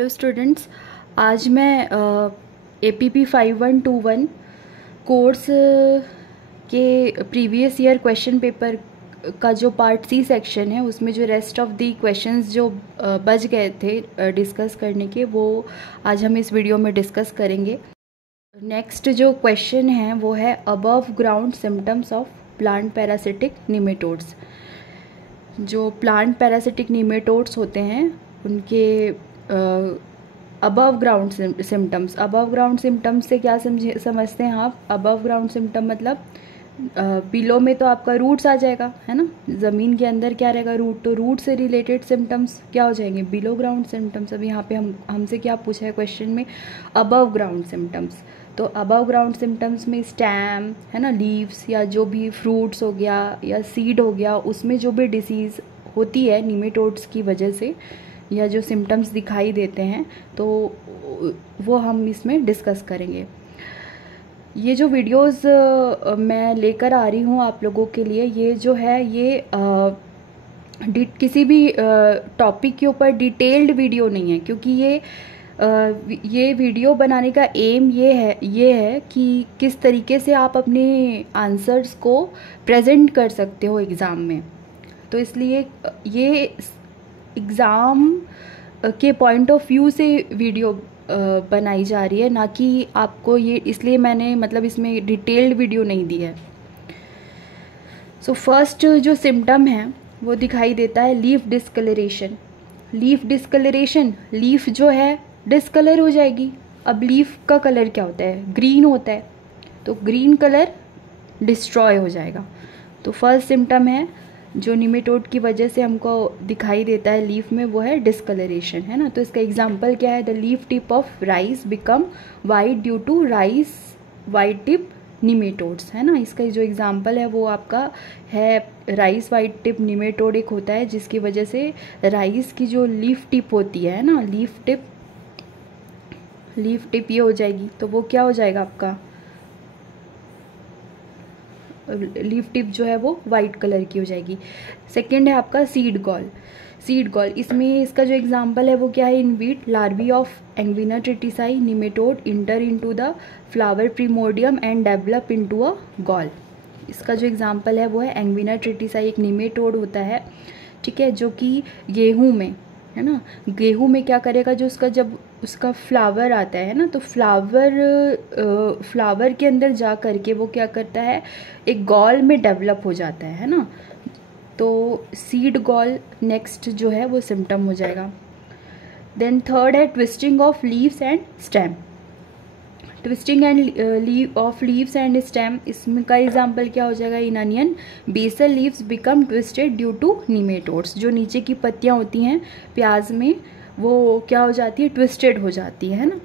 Hello students, आज मैं APP 5121 course के प्रीवियस ईयर क्वेश्चन पेपर का जो पार्ट सी सेक्शन है उसमें जो रेस्ट ऑफ दी क्वेश्चंस जो बच गए थे डिस्कस करने के, वो आज हम इस वीडियो में डिस्कस करेंगे। नेक्स्ट जो क्वेश्चन है वो है above ground symptoms of plant parasitic nematodes. जो प्लांट पैरासिटिक निमेटोड्स होते हैं उनके above ground symptoms. Above ground symptoms से क्या समझते हैं आप? अबव ग्राउंड सिम्टम मतलब बिलो में तो आपका रूट्स आ जाएगा, है ना। ज़मीन के अंदर क्या रहेगा? रूट। तो रूट से रिलेटेड सिम्टम्स क्या हो जाएंगे? Below ground symptoms. अब यहाँ पे हमसे क्या पूछा है क्वेश्चन में? Above ground symptoms. तो अबव ग्राउंड सिम्टम्स में स्टेम, है ना, लीव्स या जो भी फ्रूट्स हो गया या सीड हो गया, उसमें जो भी डिसीज़ होती है निमेटोड्स की वजह से या जो सिम्टम्स दिखाई देते हैं, तो वो हम इसमें डिस्कस करेंगे। ये जो वीडियोस मैं लेकर आ रही हूँ आप लोगों के लिए, ये जो है ये किसी भी टॉपिक के ऊपर डिटेल्ड वीडियो नहीं है, क्योंकि ये वीडियो बनाने का एम ये है कि किस तरीके से आप अपने आंसर्स को प्रेजेंट कर सकते हो एग्ज़ाम में। तो इसलिए ये एग्ज़ाम के पॉइंट ऑफ व्यू से वीडियो बनाई जा रही है, ना कि आपको ये, इसलिए मैंने मतलब इसमें डिटेल्ड वीडियो नहीं दी है। सो फर्स्ट जो सिम्टम है वो दिखाई देता है leaf discoloration. Leaf discoloration, leaf जो है डिस्कलर हो जाएगी। अब लीफ का कलर क्या होता है? ग्रीन होता है, तो ग्रीन कलर डिस्ट्रॉय हो जाएगा। तो फर्स्ट सिम्टम है जो निमेटोड की वजह से हमको दिखाई देता है लीफ में, वो है डिस्कलरेशन, है ना। तो इसका एग्जांपल क्या है? The leaf tip of rice become white due to rice white tip nematodes, है ना। इसका जो एग्जांपल है वो आपका है राइस वाइट टिप निमेटोड। एक होता है जिसकी वजह से राइस की जो लीफ टिप होती है ना, लीफ टिप ये हो जाएगी। तो वो क्या हो जाएगा आपका? लीफ टिप जो है वो वाइट कलर की हो जाएगी। सेकंड है आपका सीड गॉल। सीड गॉल, इसमें इसका जो एग्जांपल है वो क्या है? In wheat larvae of Anguina tritici nematode enter into the flower primordium and develop into a gall. इसका जो एग्जांपल है वो है एंग्विना ट्रिटिसाई, एक निमेटोड होता है, ठीक है, जो कि गेहूं में, है ना, गेहूं में क्या करेगा? जो उसका जब उसका फ्लावर आता है ना, तो फ्लावर के अंदर जा करके वो क्या करता है? एक गॉल में डेवलप हो जाता है ना। तो सीड गॉल नेक्स्ट जो है वो सिम्टम हो जाएगा। देन थर्ड है twisting of leaves and stem. Twisting and of leaves and stem, इसमें का एग्जाम्पल क्या हो जाएगा? In onion basal leaves become twisted due to nematodes. जो नीचे की पत्तियां होती हैं प्याज में, वो क्या हो जाती है? ट्विस्टेड हो जाती है ना।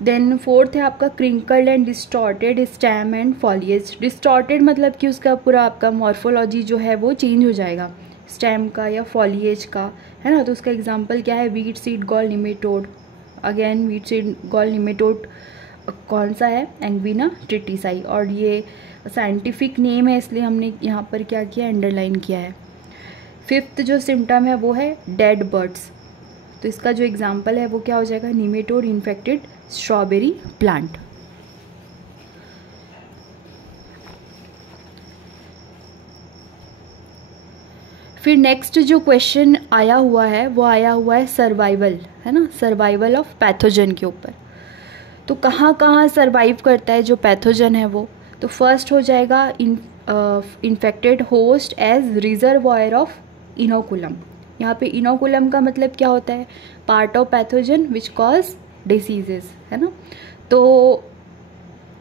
देन फोर्थ है आपका crinkled and distorted stem and foliage. Distorted मतलब कि उसका पूरा आपका मॉर्फोलॉजी जो है वो चेंज हो जाएगा, स्टेम का या फॉलिएज का, है ना। तो उसका एग्जाम्पल क्या है? Wheat seed gall nematode. Again wheat seed gall nematode कौन सा है? एंग्विना ट्रिटिसाई, और ये साइंटिफिक नेम है इसलिए हमने यहाँ पर क्या किया? अंडरलाइन किया है। फिफ्थ जो सिम्टम है वो है डेड बर्ड्स। तो इसका जो एग्जांपल है वो क्या हो जाएगा? Nematode infected strawberry plant. फिर नेक्स्ट जो क्वेश्चन आया हुआ है वो आया हुआ है सर्वाइवल, है ना, सर्वाइवल ऑफ पैथोजन के ऊपर। तो कहाँ कहाँ सर्वाइव करता है जो पैथोजन है वो? तो फर्स्ट हो जाएगा infected host as reservoir of inoculum. यहाँ पे इनोकुलम का मतलब क्या होता है? Part of pathogen which cause diseases, है ना। तो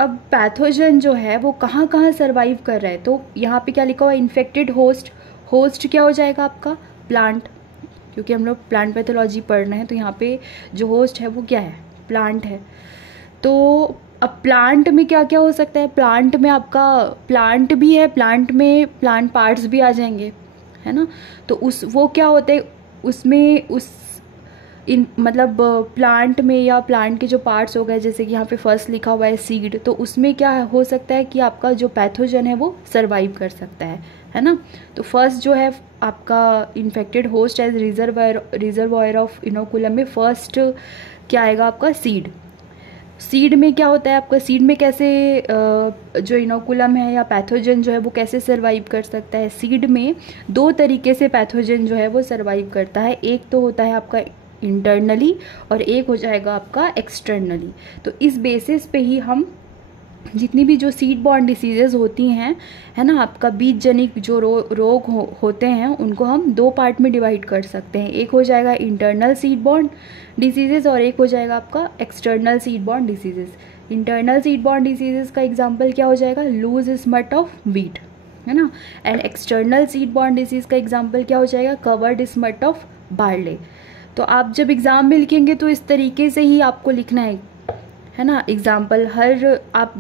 अब पैथोजन जो है वो कहाँ कहाँ सर्वाइव कर रहा है? तो यहाँ पे क्या लिखा हुआ है? Infected host. होस्ट क्या हो जाएगा आपका? प्लांट, क्योंकि हम लोग प्लांट पैथोलॉजी पढ़ रहे हैं, तो यहाँ पे जो होस्ट है वो क्या है? प्लांट है। तो अब प्लांट में क्या क्या हो सकता है? प्लांट में आपका प्लांट भी है, प्लांट में प्लांट पार्ट्स भी आ जाएंगे, है ना। तो वो क्या होते हैं उसमें, मतलब प्लांट में या प्लांट के जो पार्ट्स हो गए, जैसे कि यहाँ पे फर्स्ट लिखा हुआ है सीड, तो उसमें क्या हो सकता है कि आपका जो पैथोजन है वो सर्वाइव कर सकता है, है ना। तो फर्स्ट जो है आपका infected host as reservoir of inoculum में फर्स्ट क्या आएगा आपका सीड। सीड में क्या होता है आपका, सीड में कैसे जो इनोकुलम है या पैथोजन जो है वो कैसे सर्वाइव कर सकता है। सीड में दो तरीके से पैथोजन जो है वो सर्वाइव करता है, एक तो होता है आपका इंटरनली और एक हो जाएगा आपका एक्सटर्नली। तो इस बेसिस पे ही हम जितनी भी जो सीड बॉर्न डिसीजेज होती हैं, है ना, आपका बीज जनित जो रोग होते हैं उनको हम दो पार्ट में डिवाइड कर सकते हैं। एक हो जाएगा इंटरनल सीड बॉर्न डिसीजेज और एक हो जाएगा आपका external seed born diseases. Internal seed born diseases का एग्जांपल क्या हो जाएगा, लूज स्मट ऑफ वीट, है ना। And external seed born disease का एग्जांपल क्या हो जाएगा, कवर्ड स्मट ऑफ बार्ले। तो आप जब एग्जाम में लिखेंगे तो इस तरीके से ही आपको लिखना है ना। एग्जाम्पल हर आप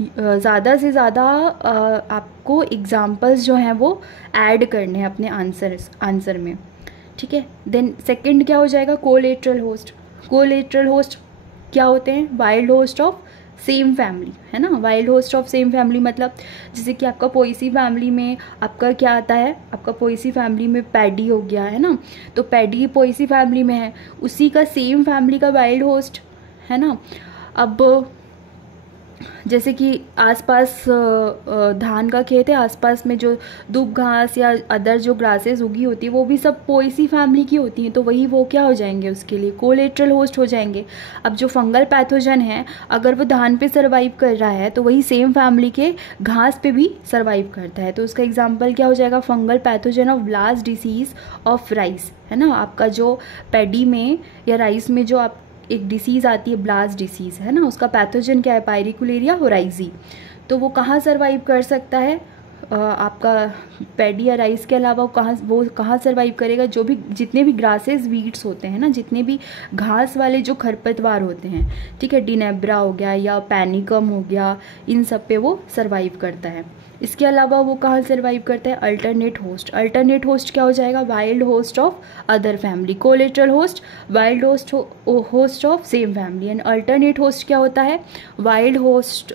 ज़्यादा से ज़्यादा आपको एग्जाम्पल्स जो हैं वो ऐड करने हैं अपने आंसर में, ठीक है। देन सेकंड क्या हो जाएगा, कोलेटरल होस्ट। कोलेटरल होस्ट क्या होते हैं, wild host of same family, है ना। Wild host of same family मतलब जैसे कि आपका पोएसी फैमिली में आपका क्या आता है, आपका पोएसी फैमिली में पैडी हो गया, है ना। तो पैडी पोएसी फैमिली में है, उसी का सेम फैमिली का वाइल्ड होस्ट, है ना। अब जैसे कि आसपास धान का खेत है, आसपास में जो दूब घास या अदर जो ग्रासेस उगी होती है वो भी सब पोएसी फैमिली की होती हैं, तो वही वो क्या हो जाएंगे, उसके लिए कोलेटरल होस्ट हो जाएंगे। अब जो फंगल पैथोजन है अगर वो धान पे सर्वाइव कर रहा है तो वही सेम फैमिली के घास पे भी सर्वाइव करता है। तो उसका एग्जाम्पल क्या हो जाएगा, fungal pathogen of blast disease of rice, है ना। आपका जो पैडी में या राइस में जो आप एक डिसीज़ आती है ब्लास्ट डिसीज़, है ना, उसका पैथोजन क्या है, पायरिकुलेरिया होराइजी। तो वो कहाँ सर्वाइव कर सकता है, आपका पैडी या राइस के अलावा वो कहाँ सर्वाइव करेगा, जो भी जितने भी ग्रासेस वीड्स होते हैं ना, जितने भी घास वाले जो खरपतवार होते हैं, ठीक है, डिनेब्रा हो गया या पैनिकम हो गया, इन सब पे वो सर्वाइव करता है। इसके अलावा वो कहाँ सर्वाइव करता है, अल्टरनेट होस्ट। अल्टरनेट होस्ट क्या हो जाएगा, wild host of other family. Collateral host wild host of same family and alternate host क्या होता है, wild host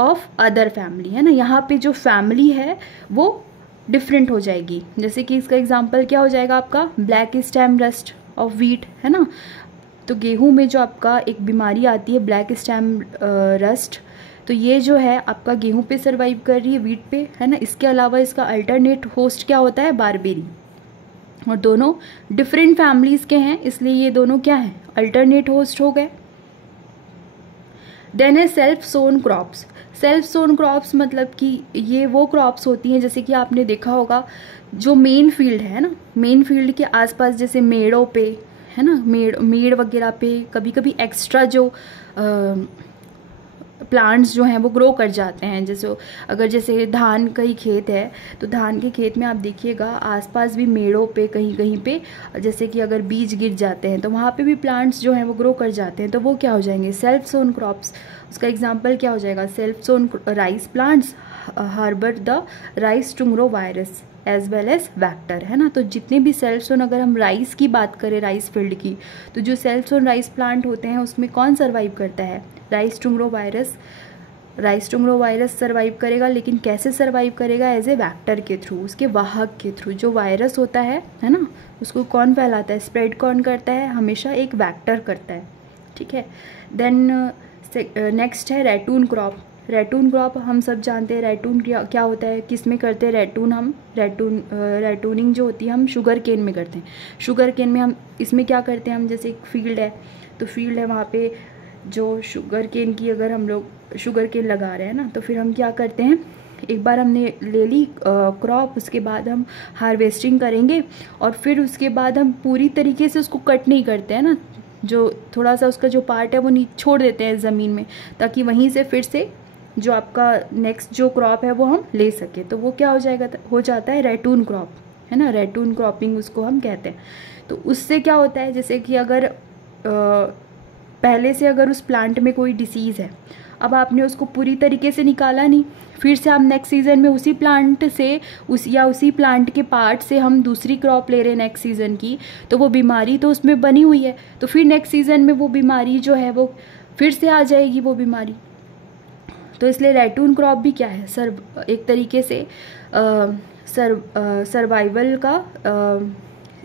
of other family, है ना। यहाँ पे जो फैमिली है वो डिफरेंट हो जाएगी। जैसे कि इसका एग्जांपल क्या हो जाएगा आपका, black stem rust of wheat, है ना। तो गेहूं में जो आपका एक बीमारी आती है ब्लैक स्टेम रस्ट, तो ये जो है आपका गेहूं पे सर्वाइव कर रही है, वीट पे, है ना। इसके अलावा इसका अल्टरनेट होस्ट क्या होता है, बारबेरी। और दोनों डिफरेंट फैमिलीज के हैं, इसलिए ये दोनों क्या है, अल्टरनेट होस्ट हो गए। देन है self sown crops. Self sown crops मतलब कि ये वो क्रॉप्स होती हैं, जैसे कि आपने देखा होगा जो मेन फील्ड है ना, मेन फील्ड के आसपास जैसे मेड़ों पे, है ना, मेड़ वगैरह पे कभी कभी एक्स्ट्रा जो प्लांट्स जो हैं वो ग्रो कर जाते हैं। जैसे धान का ही खेत है तो धान के खेत में आप देखिएगा आसपास भी मेड़ों पे कहीं कहीं पे जैसे कि अगर बीज गिर जाते हैं तो वहाँ पे भी प्लांट्स जो हैं वो ग्रो कर जाते हैं, तो वो क्या हो जाएंगे, सेल्फ सोन क्रॉप्स। उसका एग्जांपल क्या हो जाएगा, self sown rice plants harbour the rice tungro virus as well as vector, है ना। तो जितने भी सेल्फ सोन, अगर हम राइस की बात करें, राइस फील्ड की, तो जो सेल्फ सोन राइस प्लांट होते हैं उसमें कौन सर्वाइव करता है, राइस टुंगरो वायरस सर्वाइव करेगा। लेकिन कैसे सर्वाइव करेगा, एज ए वैक्टर के थ्रू, उसके वाहक के थ्रू। जो वायरस होता है ना, उसको कौन फैलाता है, स्प्रेड कौन करता है, हमेशा एक वैक्टर करता है, ठीक है। देन नेक्स्ट है रैटून क्रॉप। रैटून क्रॉप हम सब जानते हैं, रैटून क्या होता है, किस में करते हैं रैटून, हम रैटूनिंग जो होती है हम शुगर केन में करते हैं। शुगर केन में हम इसमें क्या करते हैं, हम जैसे एक फील्ड है तो फील्ड है वहाँ पे जो शुगर केन की, अगर हम लोग शुगर केन लगा रहे हैं ना, तो फिर हम क्या करते हैं, एक बार हमने ले ली क्रॉप, उसके बाद हम हार्वेस्टिंग करेंगे और फिर उसके बाद हम पूरी तरीके से उसको कट नहीं करते हैं ना, जो थोड़ा सा उसका जो पार्ट है वो नीचे छोड़ देते हैं ज़मीन में, ताकि वहीं से फिर से जो आपका नेक्स्ट जो क्रॉप है वो हम ले सके। तो वो क्या हो जाता है रैटून क्रॉप, है ना, रैटून क्रॉपिंग उसको हम कहते हैं। तो उससे क्या होता है, जैसे कि अगर पहले से अगर उस प्लांट में कोई डिसीज़ है, अब आपने उसको पूरी तरीके से निकाला नहीं, फिर से आप नेक्स्ट सीज़न में उसी प्लांट से उसी प्लांट के पार्ट से हम दूसरी क्रॉप ले रहे हैं नेक्स्ट सीज़न की, तो वो बीमारी तो उसमें बनी हुई है, तो फिर नेक्स्ट सीज़न में वो बीमारी जो है वो फिर से आ जाएगी वो बीमारी। तो इसलिए रैटून क्रॉप भी क्या है सर, एक तरीके से सर्वाइवल का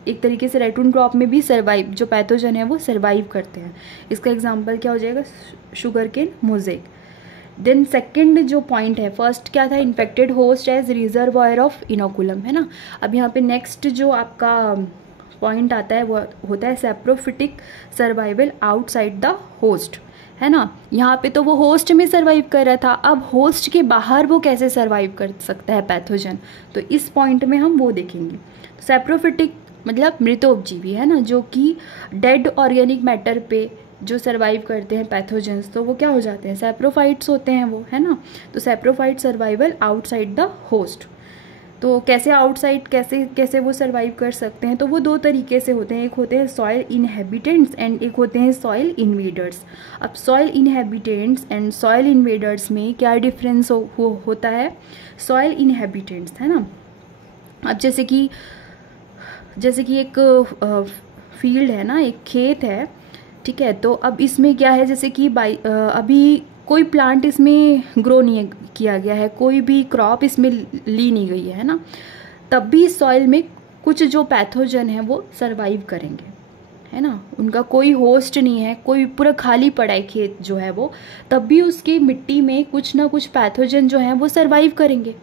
एक तरीके से रेटून क्रॉप में भी सर्वाइव, जो पैथोजन है वो सर्वाइव करते हैं। इसका एग्जांपल क्या हो जाएगा, sugar cane mosaic. Then second जो पॉइंट है, फर्स्ट क्या था, infected host as reservoir of inoculum, है ना। अब यहाँ पे नेक्स्ट जो आपका पॉइंट आता है वो होता है saprophytic survival outside the host, है ना। यहाँ पे तो वो होस्ट में सर्वाइव कर रहा था, अब होस्ट के बाहर वो कैसे सर्वाइव कर सकता है पैथोजन, तो इस पॉइंट में हम वो देखेंगे। सैप्रोफिटिक मतलब मृतोपजीवी, है ना, जो कि डेड ऑर्गेनिक मैटर पे जो सर्वाइव करते हैं पैथोजेंस, तो वो क्या हो जाते हैं, सैप्रोफाइट्स होते हैं वो, है ना। तो saprophyte survival outside the host. तो कैसे आउटसाइड, कैसे वो सर्वाइव कर सकते हैं, तो वो दो तरीके से होते हैं, एक होते हैं सॉइल इनहेबिटेंट्स एंड एक होते हैं सॉइल इन्वेडर्स। अब soil inhabitants and soil invaders में क्या डिफरेंस होता है, सॉइल इनहेबिटेंट्स, है ना। अब जैसे कि एक फील्ड है ना, एक खेत है, ठीक है, तो अब इसमें क्या है, जैसे कि अभी कोई प्लांट इसमें ग्रो नहीं किया गया है, कोई भी क्रॉप इसमें ली नहीं गई है ना, तब भी सॉइल में कुछ जो पैथोजन है वो सरवाइव करेंगे, है ना। उनका कोई होस्ट नहीं है, कोई पूरा खाली पड़ा है खेत जो है वो, तब भी उसकी मिट्टी में कुछ ना कुछ पैथोजन जो है वो सरवाइव करेंगे।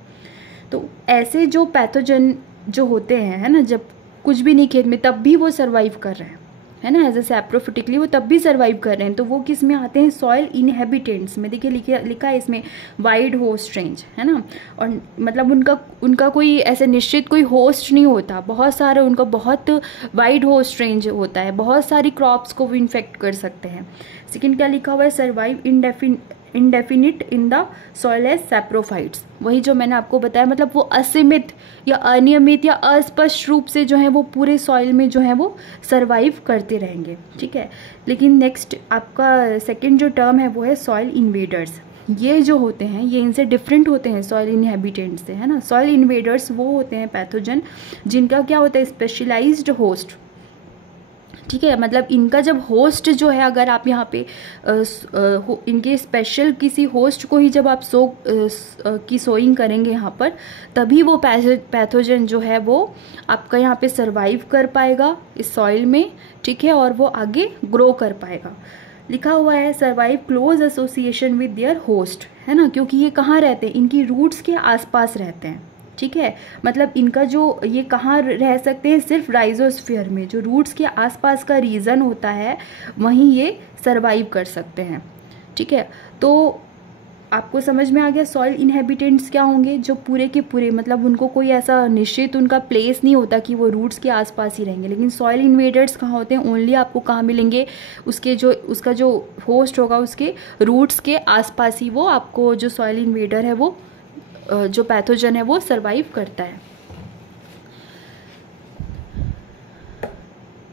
तो ऐसे जो पैथोजन जो होते हैं, है ना, जब कुछ भी नहीं खेत में तब भी वो सर्वाइव कर रहे हैं, है ना, एज ए सैप्रोफिटिकली वो तब भी सर्वाइव कर रहे हैं, तो वो किस में आते हैं, सॉइल इनहेबिटेंट्स में। देखिए लिखा है इसमें वाइड होस्ट रेंज, है ना, और मतलब उनका कोई ऐसे निश्चित कोई होस्ट नहीं होता, बहुत सारे उनका बहुत वाइड होस्ट रेंज होता है, बहुत सारी क्रॉप्स को वो इन्फेक्ट कर सकते हैं। सेकेंड क्या लिखा हुआ है, survive indefinite in the soil as saprophytes. वही जो मैंने आपको बताया, मतलब वो असीमित या अनियमित या अस्पष्ट रूप से जो है वो पूरे सॉइल में जो है वो सर्वाइव करते रहेंगे, ठीक है। लेकिन नेक्स्ट आपका सेकंड जो टर्म है वो है सॉइल इन्वेडर्स। ये जो होते हैं ये इनसे डिफरेंट होते हैं सॉइल इनहेबिटेंट से, है ना। सॉइल इन्वेडर्स वो होते हैं पैथोजन जिनका क्या होता है, स्पेशलाइज्ड होस्ट, ठीक है। मतलब इनका जब होस्ट जो है, अगर आप यहाँ पे इनके स्पेशल किसी होस्ट को ही जब आप की सोइंग करेंगे यहाँ पर, तभी वो पैथोजन जो है वो आपका यहाँ पे सरवाइव कर पाएगा इस सॉइल में, ठीक है, और वो आगे ग्रो कर पाएगा। लिखा हुआ है survive close association with their host, है ना, क्योंकि ये कहाँ रहते हैं, इनकी रूट्स के आसपास रहते हैं, ठीक है। मतलब इनका जो ये कहाँ रह सकते हैं, सिर्फ राइजोस्फीयर में, जो रूट्स के आसपास का रीजन होता है वहीं ये सरवाइव कर सकते हैं, ठीक है। तो आपको समझ में आ गया सॉइल इनहेबिटेंट्स क्या होंगे, जो पूरे के पूरे मतलब उनको कोई ऐसा निश्चित उनका प्लेस नहीं होता कि वो रूट्स के आसपास ही रहेंगे। लेकिन सॉइल इन्वेडर्स कहाँ होते हैं, ओनली आपको कहाँ मिलेंगे, उसका जो होस्ट होगा उसके रूट्स के आसपास ही वो आपको जो सॉइल इन्वेडर है वो जो पैथोजन है वो सरवाइव करता है।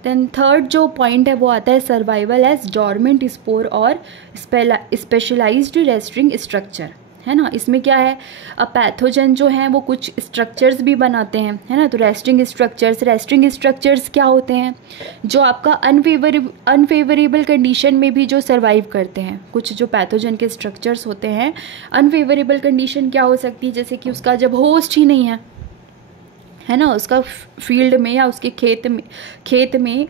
देन थर्ड जो पॉइंट है वो आता है सर्वाइवल एज डॉर्मेंट स्पोर और स्पेशलाइज्ड रेस्टिंग स्ट्रक्चर, है ना। इसमें क्या है, पैथोजन जो हैं वो कुछ स्ट्रक्चर्स भी बनाते हैं, है ना। तो रेस्टिंग स्ट्रक्चर्स क्या होते हैं, जो आपका अनफेवरेबल कंडीशन में भी जो सर्वाइव करते हैं। कुछ जो पैथोजन के स्ट्रक्चर्स होते हैं, अनफेवरेबल कंडीशन क्या हो सकती है, जैसे कि उसका जब होस्ट ही नहीं है ना, उसका फील्ड में या उसके खेत में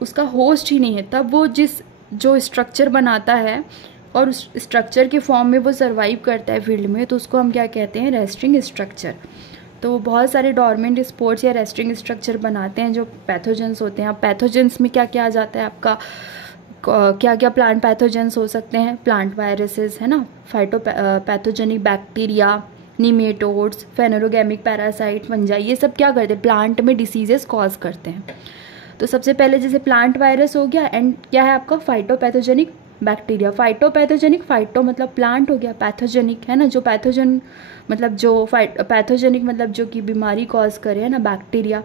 उसका होस्ट ही नहीं है, तब वो जो स्ट्रक्चर बनाता है और उस स्ट्रक्चर के फॉर्म में वो सर्वाइव करता है फील्ड में, तो उसको हम क्या कहते हैं, रेस्टिंग स्ट्रक्चर। तो बहुत सारे डॉर्मेंट स्पोर्स या रेस्टिंग स्ट्रक्चर बनाते हैं जो पैथोजेंस होते हैं। अब पैथोजेंस में क्या क्या आ जाता है आपका, क्या क्या प्लांट पैथोजेंस हो सकते हैं, प्लांट वायरसेस, है ना, phytopathogenic bacteria, nematodes, phanerogamic parasite, fungi, ये सब क्या करते हैं, प्लांट में डिसीजेस कॉज करते हैं। तो सबसे पहले जैसे प्लांट वायरस हो गया, एंड क्या है आपका फाइटोपैथोजेनिक बैक्टीरिया। फाइटोपैथोजेनिक, फाइटो मतलब प्लांट हो गया, पैथोजेनिक है ना, जो पैथोजन मतलब जो पैथोजेनिक मतलब जो कि बीमारी कॉज करे, है ना, बैक्टीरिया।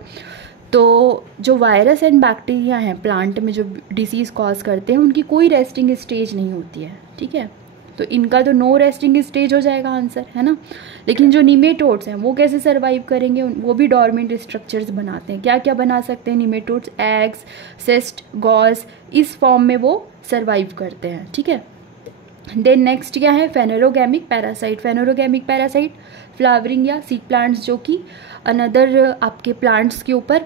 तो जो वायरस एंड बैक्टीरिया हैं प्लांट में जो डिसीज़ कॉज करते हैं, उनकी कोई रेस्टिंग स्टेज नहीं होती है, ठीक है। तो इनका तो नो रेस्टिंग स्टेज हो जाएगा आंसर, है ना। लेकिन जो निमेटोड्स हैं वो कैसे सर्वाइव करेंगे, वो भी डॉर्मेंट स्ट्रक्चर्स बनाते हैं। क्या क्या बना सकते हैं निमेटोड्स, एग्स, सिस्ट, गॉज, इस फॉर्म में वो सर्वाइव करते हैं, ठीक है। देन नेक्स्ट क्या है, फेनेरोगैमिक पैरासाइट। फेनेरोगैमिक पैरासाइट फ्लावरिंग या सीड प्लांट्स जो कि अनदर आपके प्लांट्स के ऊपर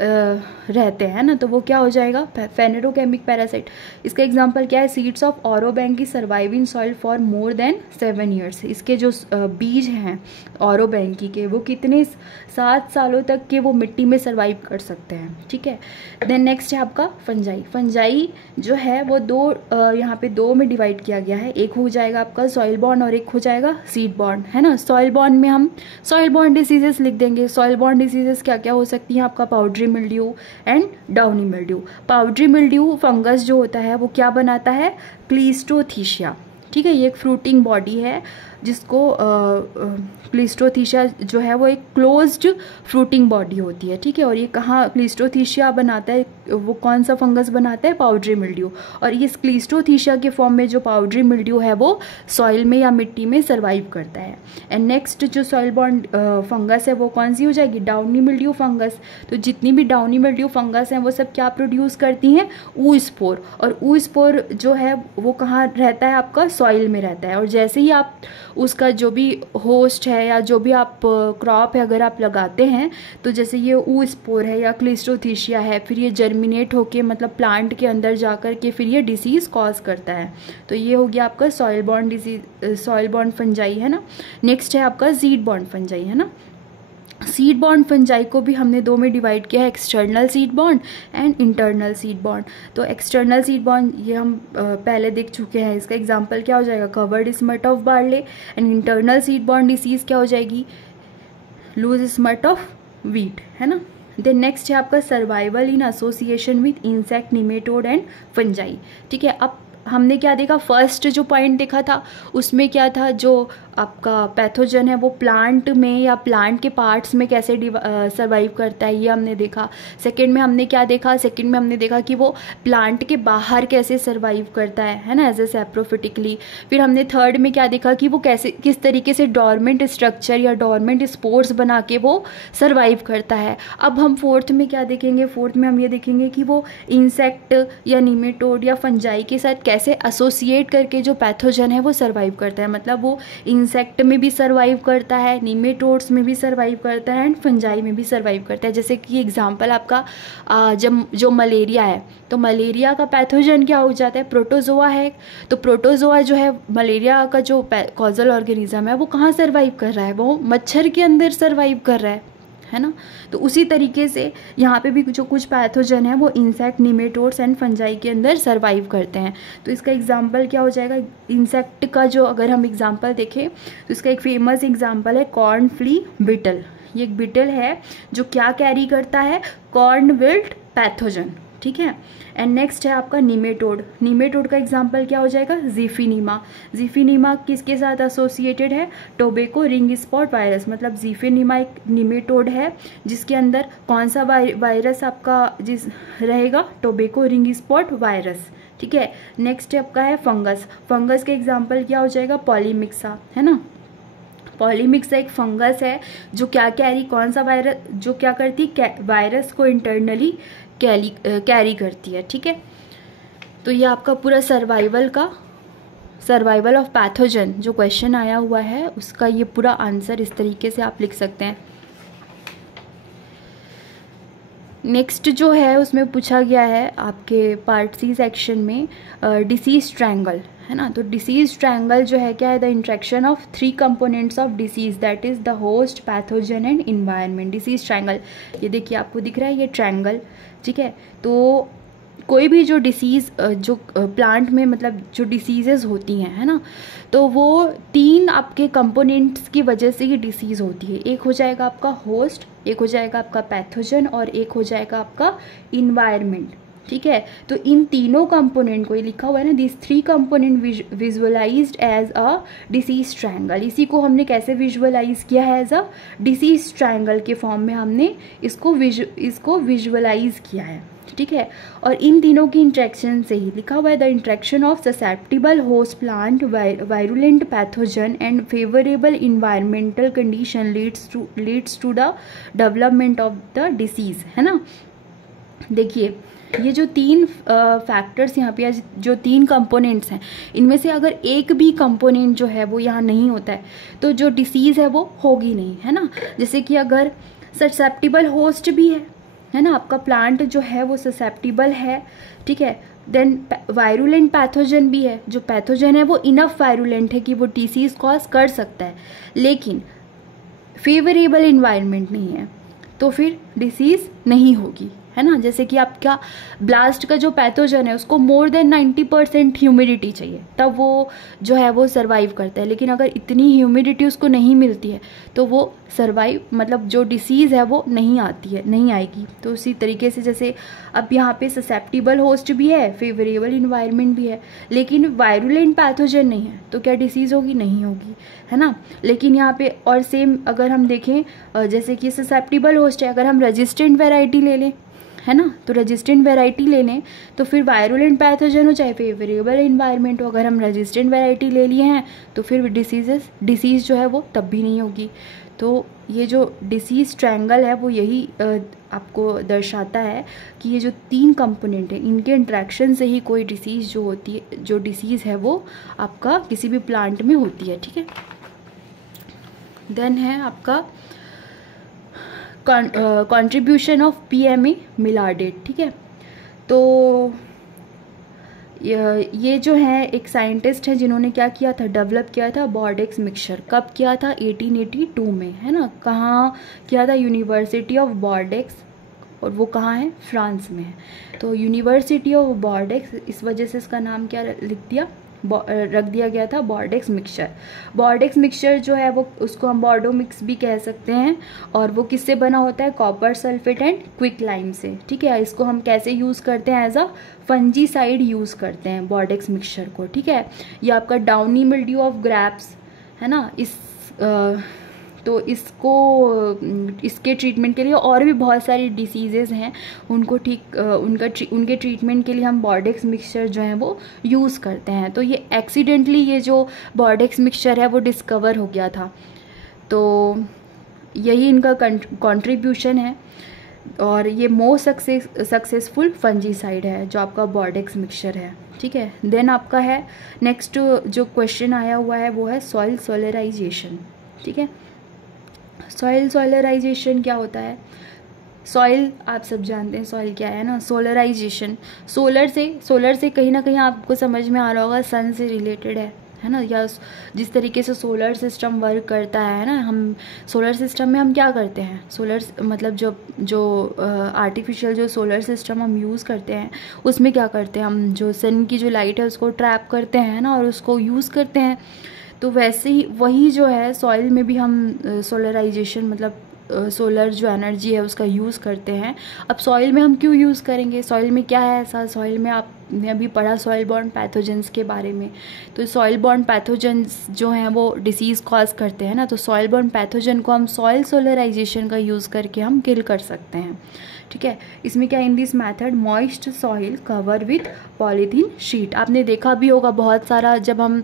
रहते हैं ना, तो वो क्या हो जाएगा, फेनेरोगैमिक पैरासाइट। इसका एग्जांपल क्या है, seeds of Orobanche survive in soil for more than 7 years. इसके जो बीज हैं ऑरोबैंकी के, वो कितने 7 सालों तक के वो मिट्टी में सर्वाइव कर सकते हैं, ठीक है। देन नेक्स्ट है आपका फंजाई। फंजाई जो है वो यहाँ पे 2 में डिवाइड किया गया है। एक हो जाएगा आपका सॉइल बॉर्न और एक हो जाएगा सीड बॉर्न, है ना। सॉइल बॉर्न में हम सॉइल बॉर्न डिसीजेस लिख देंगे। सॉइल बॉर्न डिसीजेस क्या क्या हो सकती हैं, आपका powdery mildew and downy mildew. Powdery mildew fungus जो होता है वो क्या बनाता है, क्लीस्टोथीशिया, ठीक है। ये एक फ्रूटिंग बॉडी है जिसको क्लीस्टोथीशिया जो है वो एक क्लोज्ड फ्रूटिंग बॉडी होती है, ठीक है। और ये कहाँ क्लीस्टोथीशिया बनाता है, वो कौन सा फंगस बनाता है, पाउडरी मिल्ड्यू। और इस क्लीस्टोथीशिया के फॉर्म में जो पाउडरी मिल्ड्यू है वो सॉइल में या मिट्टी में सर्वाइव करता है। एंड नेक्स्ट जो सॉइल बॉर्न फंगस है वो कौन सी हो जाएगी, डाउनी मिल्ड्यू फंगस। तो जितनी भी डाउनी मिल्ड्यू फंगस हैं वो सब क्या प्रोड्यूस करती हैं, ऊ स्पोर। और ऊ स्पोर जो है वो कहाँ रहता है, आपका सॉइल में रहता है। और जैसे ही आप उसका जो भी होस्ट है या जो भी आप क्रॉप है अगर आप लगाते हैं, तो जैसे ये ऊ स्पोर है या क्लीस्टोथीशिया है, फिर ये जर्मिनेट होके मतलब प्लांट के अंदर जाकर के फिर ये डिसीज कॉज करता है। तो ये हो गया आपका soil born disease, soil born fungi, है ना। नेक्स्ट है आपका सीड बॉर्न फंजाई, है ना। सीड बॉर्न फंजाई को भी हमने 2 में डिवाइड किया है, external seed born and internal seed born. तो एक्सटर्नल सीड बॉर्न ये हम पहले देख चुके हैं। इसका एग्जांपल क्या हो जाएगा, covered smut of barley. And internal seed born disease क्या हो जाएगी, लूज स्मट ऑफ वीट, है ना। देन नेक्स्ट है आपका survival in association with insect, nematode and fungi, ठीक है। अब हमने क्या देखा, फर्स्ट जो पॉइंट देखा था उसमें क्या था, जो आपका पैथोजन है वो प्लांट में या प्लांट के पार्ट्स में कैसे सर्वाइव करता है, ये हमने देखा। सेकंड में हमने क्या देखा, सेकंड में हमने देखा कि वो प्लांट के बाहर कैसे सर्वाइव करता है ना, एज ए सैप्रोफिटिकली। फिर हमने थर्ड में क्या देखा कि वो कैसे किस तरीके से डॉर्मेंट स्ट्रक्चर या डॉर्मेंट स्पोर्स बना के वो सर्वाइव करता है। अब हम फोर्थ में क्या देखेंगे, फोर्थ में हम ये देखेंगे कि वो इंसेक्ट या निमेटोड या फंजाई के साथ कैसे एसोसिएट करके जो पैथोजन है वो सर्वाइव करता है। मतलब वो इंसेक्ट में भी सर्वाइव करता है, निमेटोड्स में भी सर्वाइव करता है एंड फंजाई में भी सर्वाइव करता है। जैसे कि एग्जांपल आपका जब जो मलेरिया है, तो मलेरिया का पैथोजन क्या हो जाता है, प्रोटोजोआ है। तो प्रोटोजोआ जो है मलेरिया का जो कॉजल ऑर्गेनिज्म है वो कहाँ सर्वाइव कर रहा है, वो मच्छर के अंदर सर्वाइव कर रहा है ना। तो उसी तरीके से यहाँ पे भी जो कुछ पैथोजन है वो इंसेक्ट, निमेटोड्स एंड फंजाई के अंदर सर्वाइव करते हैं। तो इसका एग्जांपल क्या हो जाएगा, इंसेक्ट का जो अगर हम एग्जांपल देखें तो इसका एक फेमस एग्जांपल है कॉर्न फ्ली बिटल। ये एक बिटल है जो क्या कैरी करता है, कॉर्न विल्ट पैथोजन, ठीक है। एंड नेक्स्ट है आपका निमेटोड। निमेटोड का एग्जांपल क्या हो जाएगा, जीफिनीमा। जीफिनीमा किसके साथ एसोसिएटेड है, टोबैको रिंग स्पॉट वायरस। मतलब जीफिनीमा एक निमेटोड है जिसके अंदर कौन सा वायरस आपका जिस रहेगा, टोबैको रिंग स्पॉट वायरस, ठीक है। नेक्स्ट आपका है फंगस। फंगस के एग्जाम्पल क्या हो जाएगा, पॉलीमिक्सा, है ना। पॉलीमिक्सा एक फंगस है जो क्या कैरी, कौन सा वायरस जो क्या करती है, वायरस को इंटरनली कैरी करती है, ठीक है। तो ये आपका पूरा सर्वाइवल ऑफ पैथोजन जो क्वेश्चन आया हुआ है उसका ये पूरा आंसर इस तरीके से आप लिख सकते हैं। नेक्स्ट जो है उसमें पूछा गया है आपके पार्ट सी सेक्शन में डिसीज ट्रायंगल, है ना। तो डिसीज ट्रायंगल जो है क्या है, the interaction of 3 components of disease, that is the host, pathogen and environment. Disease triangle, ये देखिए आपको दिख रहा है ये ट्रायंगल, ठीक है। तो कोई भी जो डिसीज़ जो प्लांट में मतलब जो डिसीजेज होती हैं, है ना, तो वो 3 आपके कंपोनेंट्स की वजह से ही डिसीज़ होती है। एक हो जाएगा आपका होस्ट, एक हो जाएगा आपका पैथोजन और एक हो जाएगा आपका इन्वायरमेंट, ठीक है। तो इन तीनों कंपोनेंट को, ये लिखा हुआ है ना, this 3 component visualized as a disease triangle. इसी को हमने कैसे विजुअलाइज किया है, एज अ डिसीज ट्रायंगल के फॉर्म में हमने इसको विजुअलाइज किया है, ठीक है। और इन तीनों की इंट्रैक्शन से ही लिखा हुआ है the interaction of susceptible host plant, virulent pathogen and favourable environmental condition leads to the development of the disease, है ना। देखिए ये जो 3 फैक्टर्स यहाँ पे या जो 3 कंपोनेंट्स हैं, इनमें से अगर एक भी कंपोनेंट जो है वो यहाँ नहीं होता है तो जो डिसीज़ है वो होगी नहीं, है ना। जैसे कि अगर ससेप्टिबल होस्ट भी है ना, आपका प्लांट जो है वो ससेप्टिबल है, ठीक है। देन वायरुलेंट पैथोजन भी है, जो पैथोजन है वो इनफ वायरुलेंट है कि वो डिसीज़ कॉज कर सकता है, लेकिन फेवरेबल इन्वायरमेंट नहीं है, तो फिर डिसीज़ नहीं होगी, है ना। जैसे कि आपका ब्लास्ट का जो पैथोजन है उसको मोर देन 90% ह्यूमिडिटी चाहिए, तब वो जो है वो सर्वाइव करता है, लेकिन अगर इतनी ह्यूमिडिटी उसको नहीं मिलती है तो वो सर्वाइव मतलब जो डिसीज़ है वो नहीं आती है, नहीं आएगी। तो उसी तरीके से जैसे अब यहाँ पे ससेप्टिबल होस्ट भी है, फेवरेबल इन्वायरमेंट भी है, लेकिन वायरुलेंट पैथोजन नहीं है, तो क्या डिसीज़ होगी? नहीं होगी, है ना। लेकिन यहाँ पे और सेम अगर हम देखें जैसे कि ससेप्टिबल होस्ट है, अगर हम रेजिस्टेंट वेराइटी ले लें, है ना, तो रेजिस्टेंट वेराइटी ले लें तो फिर वायरुलेंट पैथोजन हो चाहे फेवरेबल इन्वायरमेंट हो, अगर हम रेजिस्टेंट वेराइटी ले लिए हैं तो फिर डिसीज़ जो है वो तब भी नहीं होगी। तो ये जो डिसीज़ ट्रायंगल है वो यही आपको दर्शाता है कि ये जो 3 कंपोनेंट हैं इनके इंट्रैक्शन से ही कोई डिसीज़ जो होती है, जो डिसीज़ है वो आपका किसी भी प्लांट में होती है, ठीक है। देन है आपका कंट्रीब्यूशन ऑफ पीएमए मिलार्डेट, ठीक है। तो ये जो है एक साइंटिस्ट है जिन्होंने क्या किया था, डेवलप किया था बॉर्डेक्स मिक्सचर। कब किया था? 1882 में, है ना। कहाँ किया था? यूनिवर्सिटी ऑफ बॉर्डेक्स, और वो कहाँ है? फ्रांस में है। तो यूनिवर्सिटी ऑफ बॉर्डेक्स, इस वजह से इसका नाम क्या रख दिया गया था? Bordeaux mixture. बॉर्डेक्स मिक्सचर जो है वो उसको हम बॉर्डो मिक्स भी कह सकते हैं, और वो किससे बना होता है? Copper sulphate and quick lime से, ठीक है। इसको हम कैसे यूज़ करते हैं? एज अ फंजीसाइड यूज़ करते हैं बॉर्डेक्स मिक्सचर को, ठीक है। ये आपका डाउनी मिल्ड्यू ऑफ ग्रैप्स, है ना, तो इसके ट्रीटमेंट के लिए और भी बहुत सारी डिसीजेज हैं, उनको उनके ट्रीटमेंट के लिए हम बॉर्डेक्स मिक्सचर जो है वो यूज़ करते हैं। तो ये एक्सीडेंटली ये जो बॉर्डेक्स मिक्सचर है वो डिस्कवर हो गया था, तो यही इनका कंट्रीब्यूशन है, और ये मोस्ट सक्सेसफुल फंजीसाइड है जो आपका बॉर्डेक्स मिक्सचर है, ठीक है। देन आपका है नेक्स्ट जो क्वेश्चन आया हुआ है वो है सॉइल सोलराइजेशन, ठीक है। सॉइल सोलराइजेशन क्या होता है? सॉइल आप सब जानते हैं सॉइल क्या है ना। सोलराइजेशन सोलर से कहीं ना कहीं आपको समझ में आ रहा होगा सन से रिलेटेड है ना, या जिस तरीके से सोलर सिस्टम वर्क करता है ना। हम सोलर सिस्टम में हम क्या करते हैं? मतलब जो आर्टिफिशियल जो सोलर सिस्टम हम यूज़ करते हैं उसमें क्या करते हैं? हम जो सन की जो लाइट है उसको ट्रैप करते हैं ना, और उसको यूज़ करते हैं। तो वैसे ही वही जो है सॉइल में भी हम सोलराइजेशन मतलब सोलर जो एनर्जी है उसका यूज़ करते हैं। अब सॉइल में हम क्यों यूज़ करेंगे? सॉइल में क्या है ऐसा? सॉइल में आपने अभी पढ़ा सॉइल बॉर्न पैथोजेंस के बारे में, तो सॉइल बॉर्न पैथोजेंस जो हैं वो डिसीज़ कॉज करते हैं ना, तो सॉइल बॉर्न पैथोजन को हम सॉइल सोलराइजेशन का यूज़ करके हम किल कर सकते हैं, ठीक है। इसमें क्या, इन this method moist soil cover with polythene sheet. आपने देखा भी होगा बहुत सारा, जब हम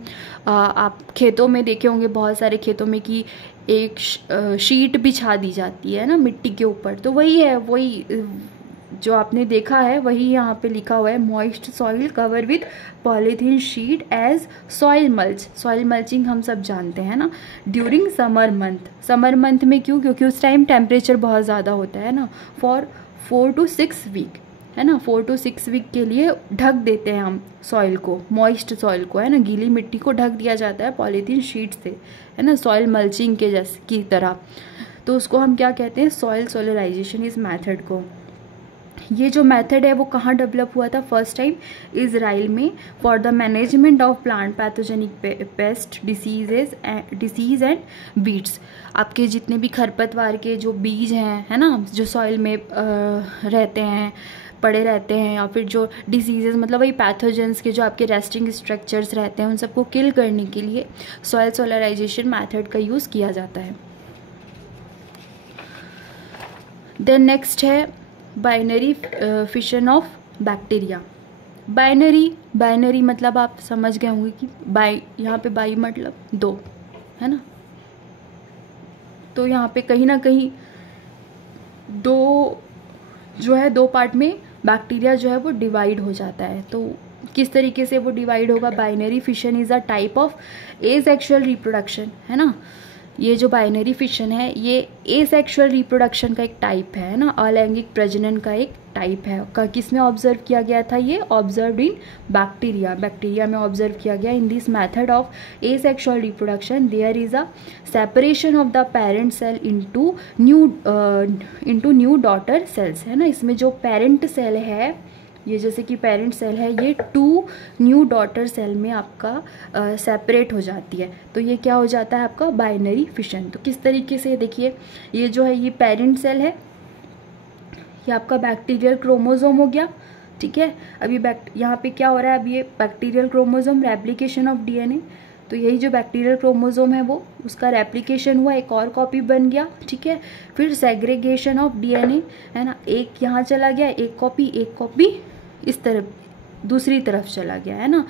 आप खेतों में देखे होंगे बहुत सारे खेतों में कि एक शीट बिछा दी जाती है ना मिट्टी के ऊपर, तो वही जो आपने देखा है वही यहाँ पे लिखा हुआ है, moist soil cover with polythene sheet as soil mulch. Soil mulching हम सब जानते हैं ना, ड्यूरिंग समर मंथ में। क्यों? क्योंकि उस टाइम टेम्परेचर बहुत ज़्यादा होता है ना। फॉर 4 to 6 वीक, है ना, 4 to 6 वीक के लिए ढक देते हैं हम सॉइल को, मॉइस्ट सॉइल को, है ना, गीली मिट्टी को ढक दिया जाता है पॉलीथीन शीट से, है ना, सॉइल मल्चिंग के जैसे की तरह। तो उसको हम क्या कहते हैं? सॉइल सोलराइजेशन इस मेथड को। ये जो मेथड है वो कहाँ डेवलप हुआ था? फर्स्ट टाइम इजराइल में, for the management of plant pathogenic paste disease and weeds. आपके जितने भी खरपतवार के जो बीज हैं, है ना, जो सॉइल में रहते हैं, पड़े रहते हैं, या फिर जो डिसीजेज मतलब वही पैथोजेंस के जो आपके रेस्टिंग स्ट्रक्चर्स रहते हैं उन सबको किल करने के लिए सॉइल सोलराइजेशन मेथड का यूज़ किया जाता है। देन नेक्स्ट है binary fission of bacteria. Binary मतलब आप समझ गए होंगे कि यहाँ पे बाई मतलब 2, है ना। तो यहाँ पे कहीं ना कहीं 2 जो है 2 पार्ट में बैक्टीरिया जो है वो डिवाइड हो जाता है। तो किस तरीके से वो डिवाइड होगा? Binary fission is a type of asexual reproduction, है ना। ये जो बाइनरी फिशन है ये एसेक्सुअल रिप्रोडक्शन का एक टाइप है ना, अलैंगिक प्रजनन का एक टाइप है। किस में ऑब्जर्व किया गया था? ये ऑब्जर्व इन बैक्टीरिया में ऑब्जर्व किया गया। In this method of asexual reproduction there is a separation of the parent cell into new daughter cells, है ना। इसमें जो पेरेंट सेल है, ये जैसे कि पेरेंट सेल है, ये 2 न्यू डॉटर सेल में आपका सेपरेट हो जाती है। तो ये क्या हो जाता है आपका? Binary fission. तो किस तरीके से देखिए, ये जो है ये पेरेंट सेल है, ये आपका बैक्टीरियल क्रोमोसोम हो गया, ठीक है। अभी यहाँ पे क्या हो रहा है? अभी ये bacterial chromosome replication of DNA, तो यही जो बैक्टीरियल क्रोमोसोम है वो उसका रेप्लिकेशन हुआ, एक और कॉपी बन गया, ठीक है। फिर सेग्रीगेशन ऑफ डीएनए, है ना, एक यहाँ चला गया, एक कॉपी इस तरफ दूसरी तरफ चला गया, है ना।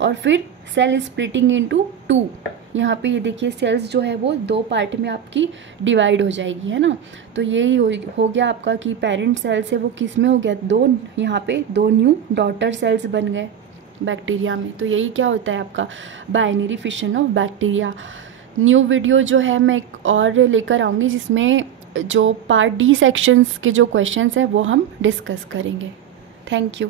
और फिर सेल स्प्लिटिंग इनटू 2, यहाँ पे ये देखिए सेल्स जो है वो 2 पार्ट में आपकी डिवाइड हो जाएगी, है ना। तो यही हो गया आपका कि पेरेंट सेल से वो किस में हो गया? 2, यहाँ पे 2 न्यू डॉटर सेल्स बन गए बैक्टीरिया में। तो यही क्या होता है आपका? Binary fission of bacteria. New video जो है मैं एक और लेकर आऊँगी जिसमें जो पार्ट डी सेक्शंस के जो क्वेश्चंस हैं वो हम डिस्कस करेंगे। Thank you.